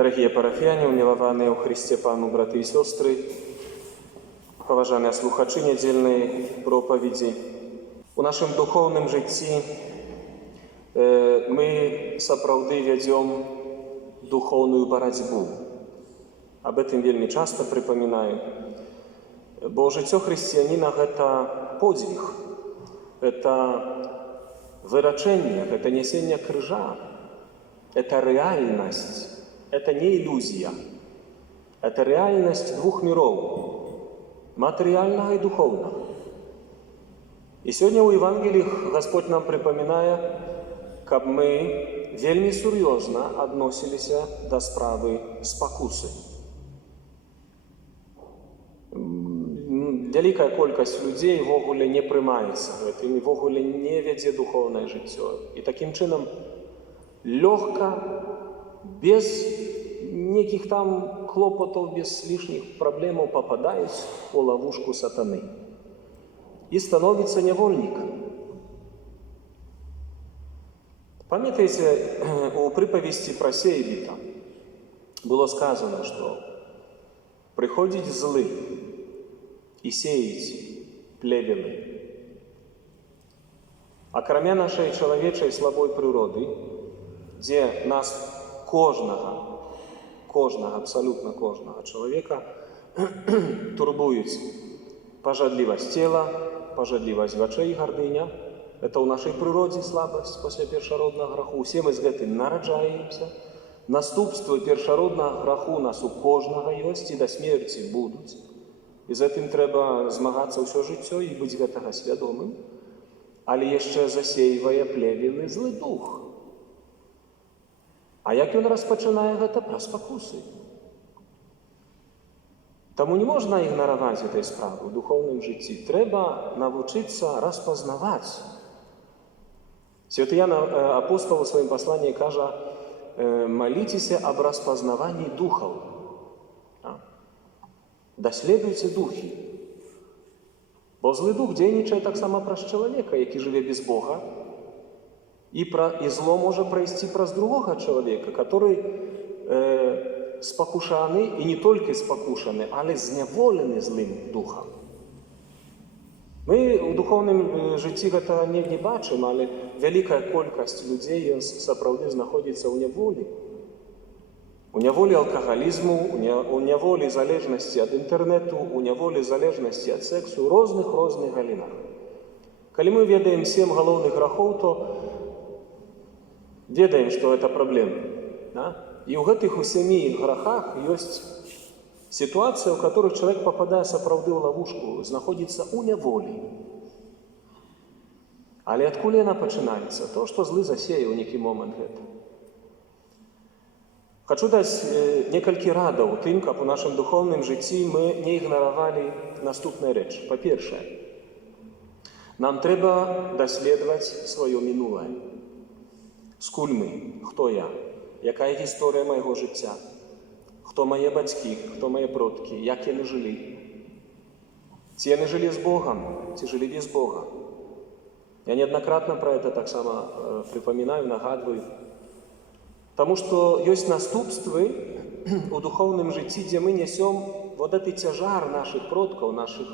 Дорогие парафіяне, уміловані у Христе Пану, брати і сестри, поважані слухачі недільної проповіді, у нашому духовному житті ми сапраўды ведем духовную борьбу. Об этом вельми часто припоминаю. Бо жыццё хрысціяніна – это подвиг, это вырачэнне, это несение крыжа, это реальность, это не иллюзия, это реальность двух миров – материального и духовного. И сегодня у Евангелий Господь нам припоминает, каб мы вельми серьезно относились до справы спакусы. Вялікая колькасць людзей ввогуле не прымаецца гэтым, і ввогуле не вядзе духоўнае жыццё. І такім чынам лёгка, без нейкіх там клопатаў, без лішніх праблемаў пападаюць у лавушку сатаны і становіцца нявольнікам. Памятаеце, у прыпавесці пра сеяліта было сказано, што прыходзіць злы и сеять плевелы. Акрамя нашей чалавечай слабой прыроды, дзе нас кожнага, абсолютно кожнага чалавека турбуюць пажадлівасць цела, пажадлівасць вачэй, гардыня. Это ў нашай прыродзе слабасць пасля першароднага граху. Усе мы з гэтым нараджаемся. Наступствы першароднага граху нас у кожнага ёсць і да смерці будуць. І з гэтым трэба змагацца ўсё жыццё і быць гэтага свядомым. Але яшчэ засейвае плевелы злы дух. А як ён распачынае гэта? Праз спакусы. Таму не можна ігнараваць гэтай справы ў духоўным жыцці. Трэба навучыцца распазнаваць. Святы Ян апостол у сваім пасланні кажа: «Моліцеся об распазнаванні духаў». Даследуйце духі. Бо злы дух дзейнічае таксама праз чалавека, які жыве без Бога, і зло можа прайсці праз другога чалавека, который спакушаны, і не толькі спакушаны, але зняволены злым духам. Мы ў духоўным жыцці гэта не бачым, але вялікая колькасць людзей сапраўды знаходзіцца ў няволі. У няволі алкагалізму, у няволі залежнасці ад інтэрнэту, у няволі залежнасці ад сексу, у розных галінах. Калі мы ведаем 7 галоўных грахоў, то ведаем, што гэта праблема. І ў гэтых у 7 грахах ёсць сітуацыя, у которых чалавек пападае сапраўды ў лавушку, знаходзіцца ў няволі. Але адкуль яна пачынаецца? То, што злы засеяў у нейкі момант гэта. Хочу даць некалькі радаў тым, каб у нашым духоўным жыцці мы не ігнаравалі наступную рэч. Па-першае, нам трэба даследаваць сваё мінулае. Скуль мы? Хто я? Якая гісторыя майго жыцця? Хто мае бацькі? Хто мае продкі? Як яны жылі? Ці яны жылі з Богам? Ці жылі без Бога? Я неаднакратна пра гэта таксама прыпамінаю, нагадваю. Таму што ёсць наступствы у духоўным жыцці, дзе мы несём вот гэты цяжар нашых продкаў, нашых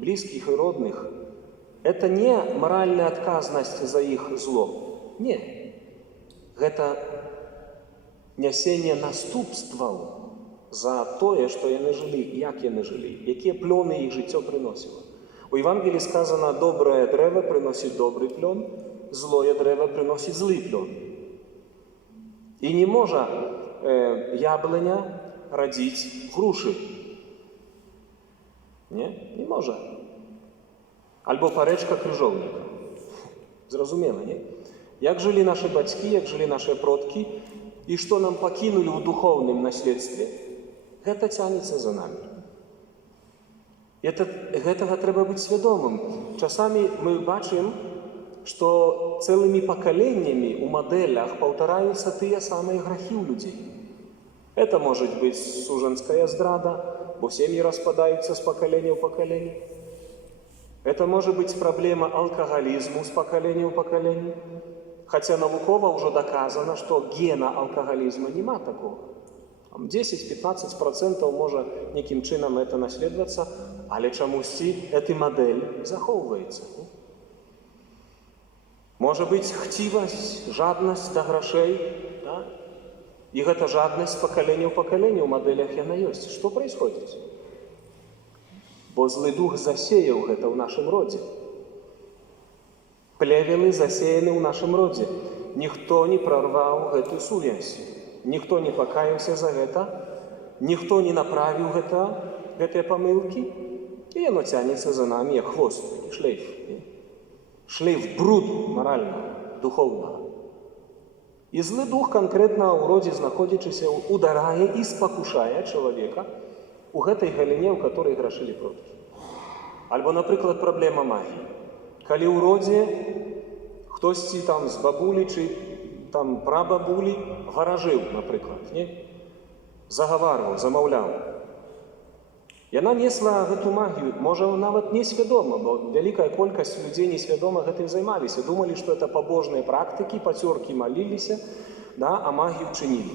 блізкіх і родных. Это не маральная адказнасць за іх зло. Не. Гэта нясенне наступстваў за тое, што яны жылі, як яны жылі, якія плёны іх жыццё прыносіла. У Евангеліі сказана: добрае дрэва прыносіць добры плён, злое дрэва прыносіць злы плён. І не можа яблыня радзіць грушы. Не можа. Альбо парэчка крыжоўніка. Зразумела, не? Як жылі нашы бацькі, як жылі нашы продкі, і што нам пакінулі ў духоўным наследстве, гэта цянецца за намі. Гэтага трэба быць свядомым. Часамі мы бачым, што цэлымі пакаленнямі ў мадэлях паўтараюцца тыя самыя грахі ў людзей. Это можа быць сужанская здрада, бо сем'і распадаюцца з пакалення ў пакаленне. Это можа быць праблема алкагалізму з пакалення ў пакаленне. Хаця навукова ўжо даказана, што гена алкагалізма няма такого. 10-15% можа нейкім чынам это наследавацца, але чамусьці эта мадэль захоўваецца. Можа быць хцівасць, жаднасць да грашэй, да? І гэта жаднасць з пакалення ў пакаленне ў мадэлях яна ёсць. Што праисходзіць? Бо злы дух засеяў гэта ў нашым родзе. Плевелы засеяны ў нашым родзе. Ніхто не прорваў гэтую сувязь. Ніхто не пакаяўся за гэта, ніхто не направіў гэтыя памылкі, і яно цянецца за намі як хвост, шлейф. Шлейф бруду маральнага, духоўнага. І злы дух канкрэтна ў родзе знаходзячыся ударае і спакушае чалавека у гэтай галіне, у которой грашылі продкі. Альбо, напрыклад, праблема магіі. Калі ў родзе хтосьці там з бабулі ці там прабабулі варажыў, напрыклад, не? Загаварваў, замаўляў. Яна несла гэту магію, можа, нават несвядома, бо вялікая колькасць людзей несвядома гэтым займаліся. Думалі, што это пабожныя практыкі, пацёркі маліліся, да, а магію чынілі.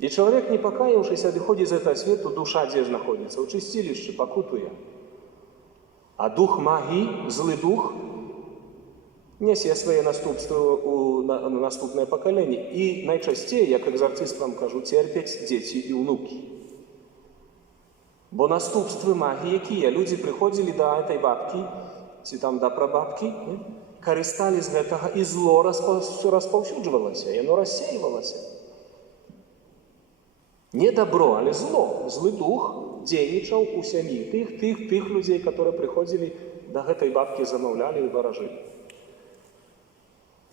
І чалавек, не пакаяўшыся, адыходзіць з гэтага свету, душа дзе знаходзіцца? У чысцілішчы, пакутуе. А дух магіі, злы дух, нясе свае наступствы ў наступнае пакаленне. І найчасцей, як экзарцыст вам кажу, церпяць дзеці і ўнукі. Бо наступствы магіі, якія людзі прыходзілі да этой бабкі, ці там да прабабкі, карысталі з гэтага, і зло распаўсюджвалася, яно рассейвалася. Не добро, але зло. Злы дух дзейнічаў у сям'і тых людзей, которые прыходзілі да гэтай бабкі, замаўлялі і варажылі.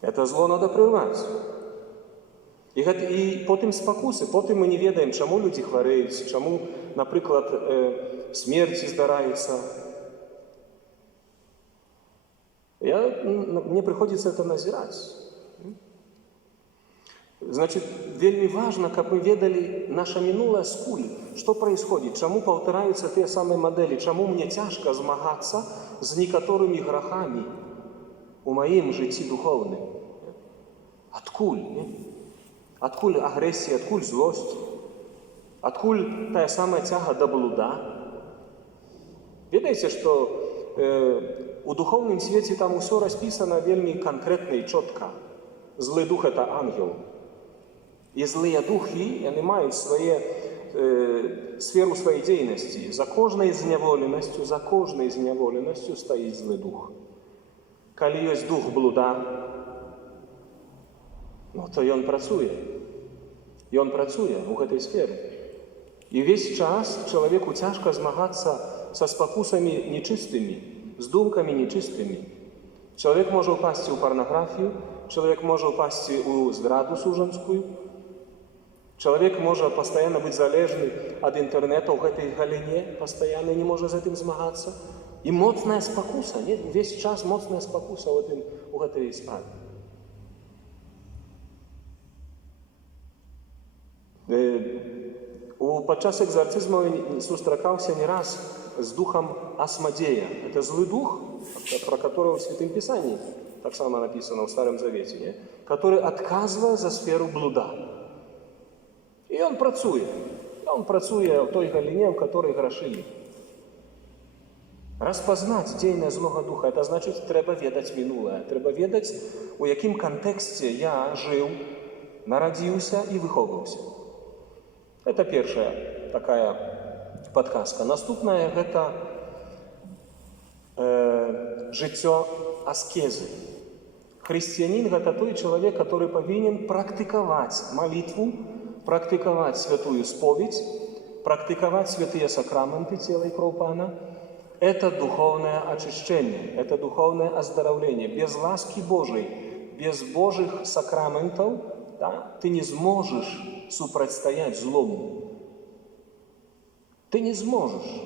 Это зло надо прерваць. І потым спакусы, потым мы не ведаем, чаму людзі хварэюць, чаму, напрыклад, смерці здараюцца. Мне прыходзіцца это назіраць. Значит, вельмі важна, каб мы ведалі наша мінулае скуль, што происходит, чаму паўтараюцца тыя самыя мадэлі, чаму мне цяжка змагацца з некаторымі грахамі у маім жыцці духоўным. Адкуль? Адкуль агрэсія, адкуль злосць? Адкуль тая самая цяга да блуда? Ведаеце, што у духоўным свеце там усё распісана вельмі канкрэтна і чётка. Злы дух – это ангел. І злыя духі, яны маюць сферу сваёй дзейнасці. За кожнай зняволенасцю стаіць злы дух. Калі ёсць дух блуда, то ён працуе. Ён працуе ў гэтай сферы. І ўвесь час чалавеку цяжка змагацца са спакусамі нечыстымі, з думкамі нечыстымі. Чалавек можа ўпасці ў парнаграфію, чалавек можа ўпасці ў здраду сужанскую, чалавек можа пастаянна быць залежны ад інтэрнэта ў гэтай галіне, пастаянна не можа з гэтым змагацца. І моцная спакуса, увесь час моцная спакуса у гэтай справе. Падчас экзарцызму сустракаўся не раз з духам Асмадея. Это злый дух, про которого в Святым Писании так само написано в Старом Завете, который отказывает за сферу блуда. И он працуе в той галине, в которой грашили. Распознать дзейнае злога духа, это значит, трэба ведаць мінулае. Трэба ведаць, у якім кантэксце я жыў, нарадзіўся і выхоўваўся. Это першая такая подказка. Наступная – это жыццё аскезы. Хрысціянін – это той чалавек, который павінен практыкаваць малітву, практыкаваць святую споведь, практыкаваць святыя сакраменты цела і кроў Пана. Это духовное очищение, это духовное оздоровление. Без ласки Божией, без Божьих сакраментов, ты не сможешь супрацьстаять злому. Ты не сможешь.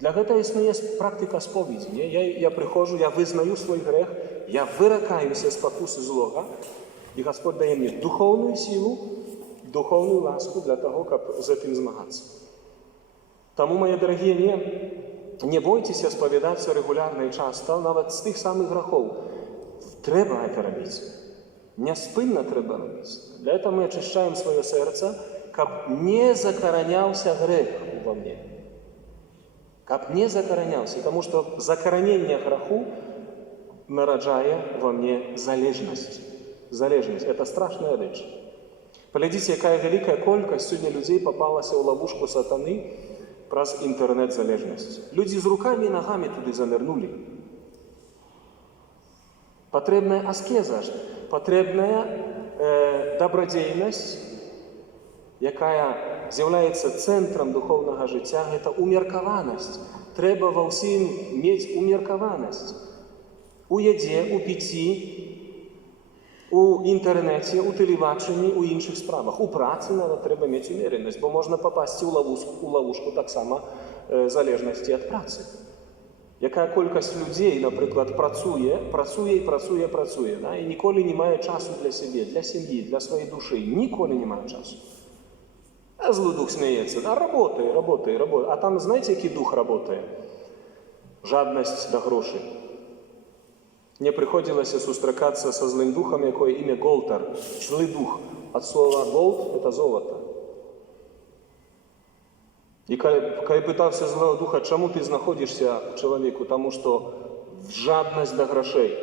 Для этого есть практика споведи. Я прихожу, я вызнаю свой грех, я выракаюся з спокуси злога, и Господь дає мне духовную силу, духовную ласку для того, как с этим змагаться. Тому, мои дорогие, не бойтеся сповідатися регулярно і часто, навіть з тих самих грехов. Треба це робити. Неспинно треба робити. Для этого мы очищаем свое сердце каб не закараняўся грэх ува мне. Каб не закараняўся, таму што закараненне граху нараджае ва мне залежнасць. Залежнасць – это страшная рэч. Паглядзіце, якая вялікая колькасць сёння людзей папалася ў лавушку сатаны праз інтэрнэт-залежнасць. Людзі з рукамі і нагамі туды занырнулі. Патрэбная аскеза, патрэбная дабрадзейнасць, якая з'яўляецца цэнтрам духоўнага жыцця, гэта умеркаванасць. Трэба ва ўсім мець умеркаванасць. У ядзе, у піці, у інтэрнэце, у тэлебачанні, у іншых справах. У працы нават трэба мець умеренасць, бо можна папасці ў лавушку таксама залежнасці ад працы. Якая колькасць людзей, напрыклад, працуе, да, і ніколі не мае часу для сябе, для сям'і, для сваёй душы. Ніколі не мае часу. А злы дух смяецца. А работае. А там, знаеце, які дух работае? Жаднасць да грошай. Мне прыходзілася сустракацца са злым духам, якое імя Голтар. Злы дух. Ад слова голд – это золото. І калі пытаўся злого духа, чаму ты знаходзішся чалавеку? Таму што жаднасць да грашэй,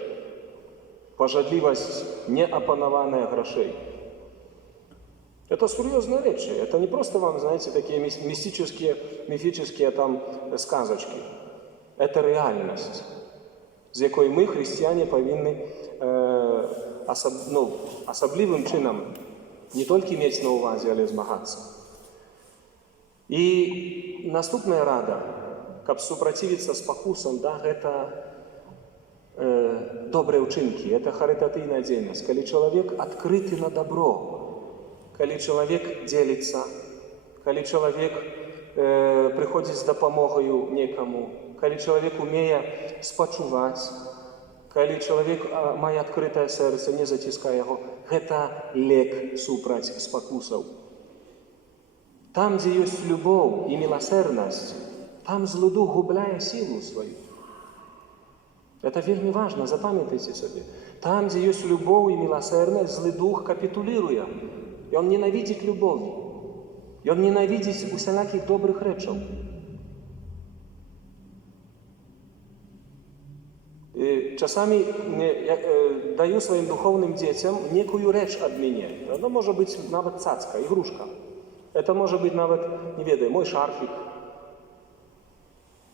пажадлівасць неапанаваная грашэй. Это сур'ёзныя рэчы. Это не просто вам, знаете, такие мистические, мифические там сказочки. Это реальность, з якой мы, хрысціяне, павінны асаблівым чынам не толькі мець на ўвазе, але змагацца. І наступная рада, каб супрацівіцца спакусам, да, гэта добрыя ўчынкі, это харытатыйная дзейнасць. Калі чалавек адкрыты на добро, калі чалавек дзеліцца, калі чалавек прыходзіць з дапамогаю некаму, калі чалавек умее спачуваць, калі чалавек мае адкрытае сэрца, не заціскае яго, гэта лек супраць спакусаў. Там, дзе ёсць любоў і міласэрнасць, там злы дух губляе сілу сваю. Это вельмі важна, запамятайце сабе. Там, дзе ёсць любоў і міласэрнасць, злы дух капітуліруе. Ён ненавідзіць любові. Ён ненавідзіць усялякіх добрых рэчаў. Часамі даю сваім духоўным дзецям некую рэч ад мяне. Она можа быць нават цацка, ігрушка. Это может быть нават, не ведаю, мой шарфик.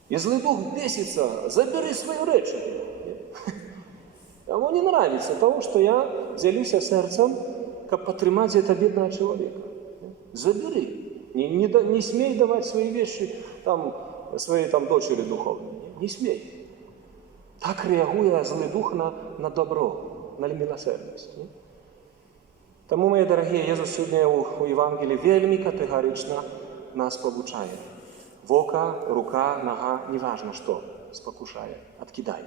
И злый дух бесится, забери свою рэч. Ему не нравится того, что я дзялюся сэрцам, каб падтрымаць гэта беднага чалавека. Забери. Не смей давать свои вещи своей дочери духовной. Не смей. Так реагуе злый дух на добро, на милосердность. Таму, мае дарагія, Езус сёння ў Евангеліі вельмі катэгарычна нас павучае. Вока, рука, нага, неважна што, спакушае, адкідай.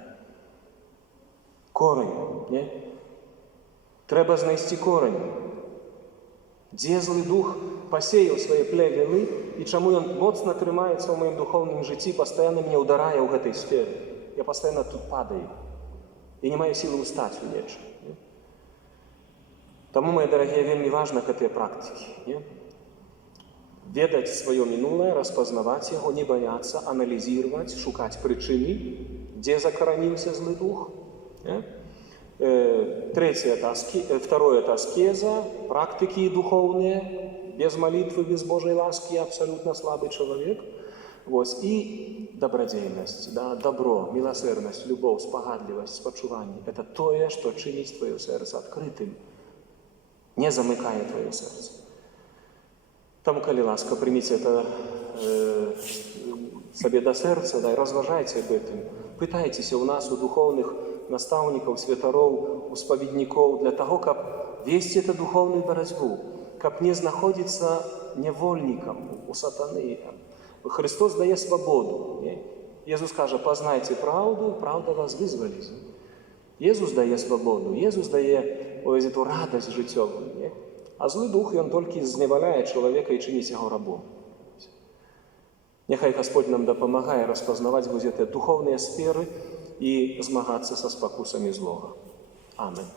Корань, не? Трэба знайсці корань. Дзе злы дух пасеяў свае плевелы і чаму ён моцна трымаецца ў маім духоўным жыцці, пастаянна мяне ўдарае ў гэтай сферы. Я пастаянна тут падаю і не маю сілы ўстаць у нечым. Таму, мае дарагія, вельмі важна гэтыя практыкі. Ведаць сваё мінулае, распазнаваць яго, не баяцца, аналізировать, шукаць прычыны, дзе закараніўся злы дух. Второе – это аскеза, практыкі духоўныя, без малітвы, без Божай ласкі, абсалютна слабы чалавек. І дабрадзейнасць, добро, міласэрнасць, любоў, спагадлівасць, спачуванне – это тое, што чыніць тваё сэрца адкрытым, не замыкае твоё сэрца. Таму, калі ласка, прыміце это сабе да сэрца, разважайце аб гэтым, пытайцеся ў нас, у духоўных настаўнікаў, святароў, у спаведнікоў, для таго, каб весці эту духоўную барацьбу, каб не знаходзіцца нявольнікам у сатаны. Христос дае свабоду. Езус кажа, пазнайце праўду, праўда вас вызваліць. Езус дае свабоду, Езус дае эту радасць жыццёвую. А злы дух, ён толькі зневаляе чалавека і чыніць яго рабом. Няхай Господь нам дапамагае распазнаваць гэтыя духоўныя сферы і змагацца са спакусамі злога. Амин.